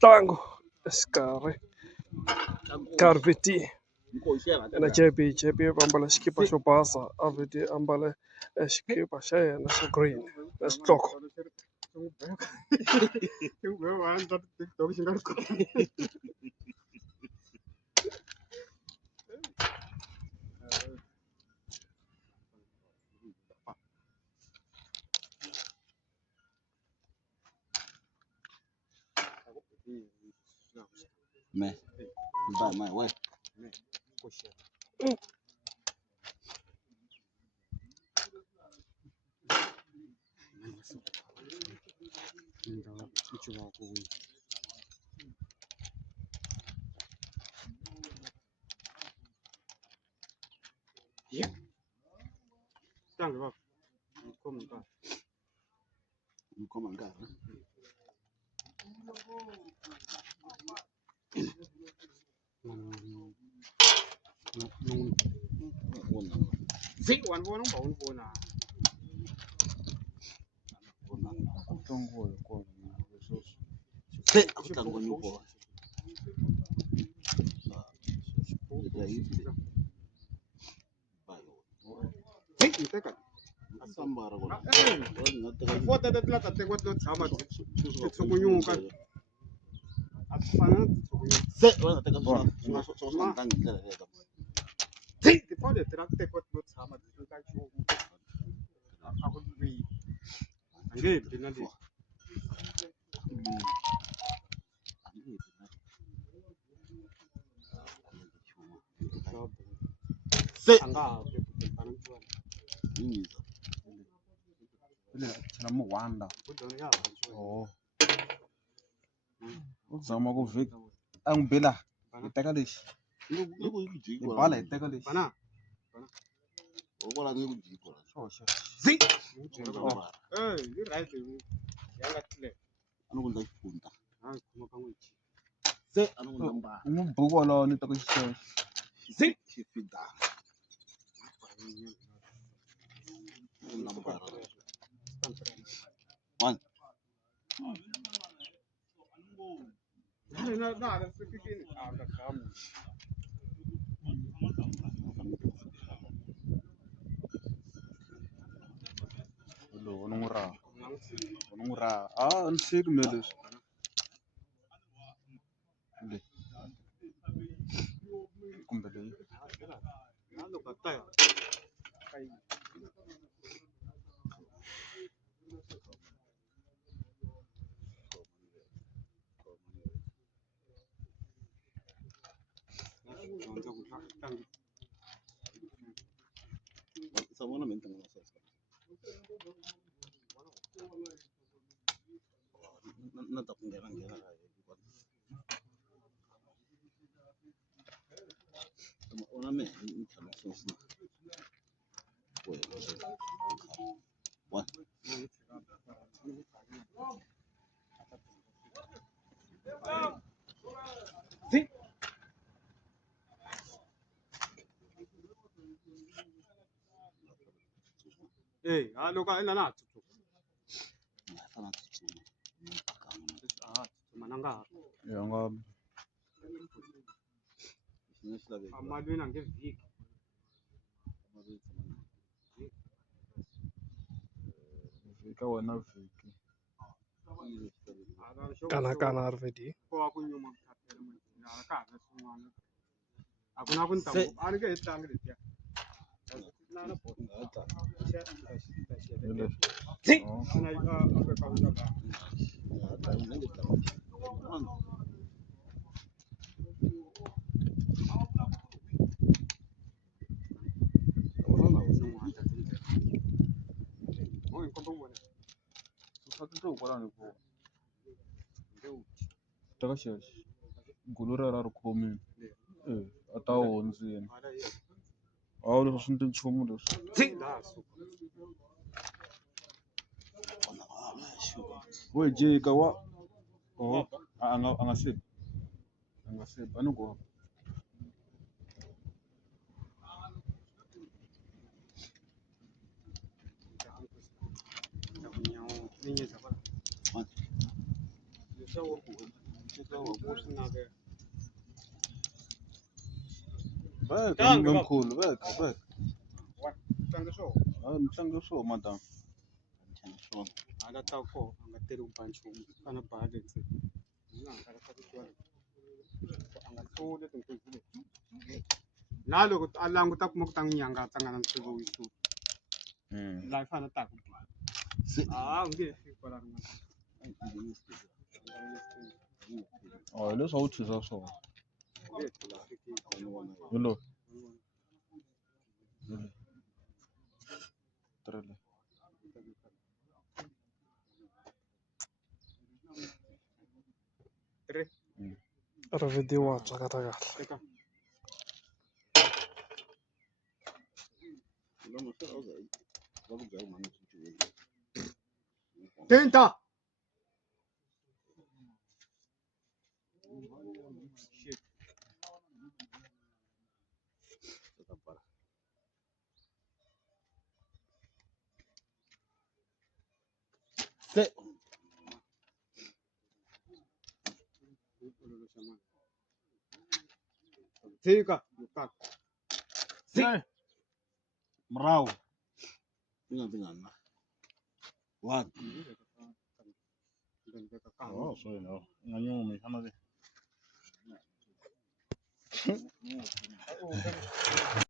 Tango Escare Carveti na JP ambale skipa xo basa Aveti ambale skipa xa yena xa green na xitsoko My way. Come on, guys. One bone. Uzama kuvika angibela iteka lexi ibhala iteka lexi okwala ngikujikwa xoxa anokwenza iphunta se anokwenza mbala umubhuko lo ni toko xixexe xifida one lo nungura nsiki meles le kumbe leyi sabona mente ngasasa na ta ngena ona me ntshana sosna one Halo ka ila nathi. ngafana tsutsuma Mananga. yanga sinesilabe Amalwini angeviki. vika wena viki kana Arveti Kwa kunyuma mthathela manje. Akaza swin'wana. Akuna ku ntambu. A ri nge tlangi letiya. Nana bota. Ana aka ka teka xexi gulu rera ri khomile a ta hundzini a wu leswi swi ndzi nchumu leswi we jika wa a nga sibi a ni ku Beka mkhulu beka. Tlanga swo. Mtlangi swo madam. Hala ta ko a nga teli ku ba nchumu kana bale ntsena. Mina a nga ta ku twala. A nga hluli tinkuzi leti. Na loko a languta kuma ku ta n'wi nyangatsa nga na ntshungu wisu. Laha fana ta ku ba. Nge fi kwalano. Oh, leswi a wu thwisa swona. Hello. Trele. Ri vhidiwa bya kahle. Tenta. Tshika. Mrau. Tingana. What? Oh, so you know. Nganyumi hana de.